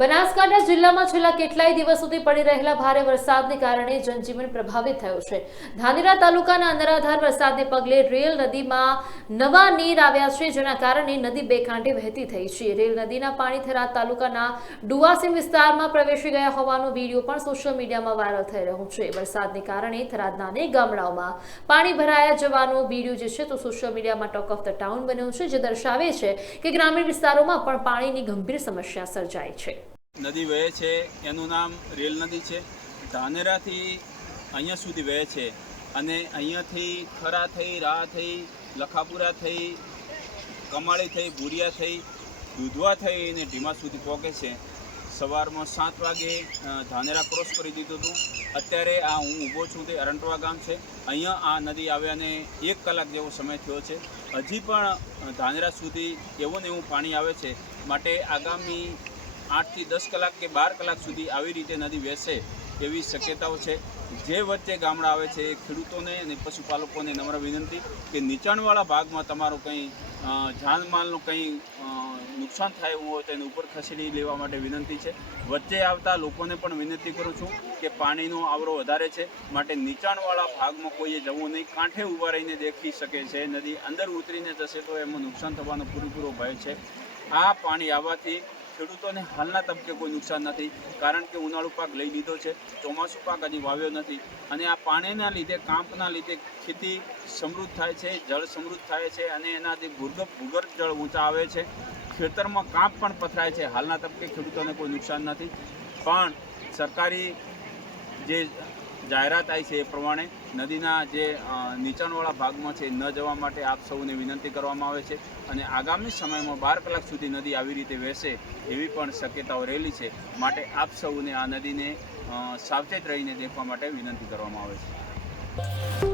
બનાસકાંઠા જિલ્લામાં છેલ્લા કેટલાય દિવસ સુધી પડી રહેલા ભારે વરસાદને કારણે જનજીવન પ્રભાવિત થયું છે. ધાનેરા તાલુકાના અનરાધાર વરસાદને પગલે રેલ નદીમાં નવા નીર આવ્યા છે, જેના કારણે નદી બે કાંઠે વહેતી થઈ છે. રેલ નદીના પાણી થરાદ તાલુકાના ડુવાસીમ વિસ્તારમાં પ્રવેશી ગયા હોવાનો વીડિયો પણ સોશિયલ મીડિયામાં વાયરલ થઈ રહ્યો છે. વરસાદને કારણે થરાદના અનેક ગામડાઓમાં પાણી ભરાયા જવાનો વીડિયો જે છે, તો સોશિયલ મીડિયામાં ટોક ઓફ ધ ટાઉન બન્યો છે, જે દર્શાવે છે કે ગ્રામીણ વિસ્તારોમાં પણ પાણીની ગંભીર સમસ્યા સર્જાય છે. નદી વહે છે, એનું નામ રેલ નદી છે. ધાનેરાથી અહીંયા સુધી વહે છે અને અહીંયાથી ખરા થઈ રાહ થઈ, લખાપુરા થઈ, કમાળી થઈ, ભૂરિયા થઈ, દૂધવા થઈ અને ઢીમા સુધી પહોંચે છે. સવારમાં સાત વાગે ધાનેરા ક્રોસ કરી દીધું હતું. અત્યારે આ હું ઊભો છું તે અરંટવા ગામ છે. અહીંયા આ નદી આવ્યાને એક કલાક જેવો સમય થયો છે. હજી પણ ધાનેરા સુધી એવું ને એવું પાણી આવે છે. માટે આગામી આઠથી દસ કલાક કે બાર કલાક સુધી આવી રીતે નદી વહેશે એવી શક્યતાઓ છે. જે વચ્ચે ગામડા આવે છે એ ખેડૂતોને અને પશુપાલકોને નમ્ર વિનંતી કે નીચાણવાળા ભાગમાં તમારું કંઈ જાનમાલનું કંઈ નુકસાન થાય એવું હોય તો એને ઉપર ખસેડી લેવા માટે વિનંતી છે. વચ્ચે આવતા લોકોને પણ વિનંતી કરું છું કે પાણીનો આવરો વધારે છે, માટે નીચાણવાળા ભાગમાં કોઈએ જવું નહીં. કાંઠે ઊભા રહીને દેખી શકે છે, નદી અંદર ઉતરીને જશે તો એમાં નુકસાન થવાનો પૂરેપૂરો ભય છે. આ પાણી આવવાથી ખેડૂતોને હાલના તબકે કોઈ નુકસાન નથી, કારણ કે ઉનાળુ પાક લઈ લીધો છે, ચોમાસું પાક હજી વાવ્યો નથી અને આ પાણીના લીધે, કાંપના લીધે ખેતી સમૃદ્ધ થાય છે, જળ સમૃદ્ધ થાય છે અને એનાથી ભૂગર્ભ ભૂગર્ભ જળ ઊંચા આવે છે. ખેતરમાં કાંપ પણ પથરાય છે. હાલના તબકે ખેડૂતોને કોઈ નુકસાન નથી. પણ સરકારી જે જાહેરાત આવી છે એ પ્રમાણે. નદીના જે નીચાણવાળા ભાગમાં છે ન જવા માટે આપ સૌને વિનંતી કરવામાં આવે છે અને આગામી સમયમાં બાર કલાક સુધી નદી આવી રીતે વહેશે એવી પણ શક્યતાઓ રહેલી છે. માટે આપ સૌને આ નદીને સાવચેત રહીને દેખવા માટે વિનંતી કરવામાં આવે છે.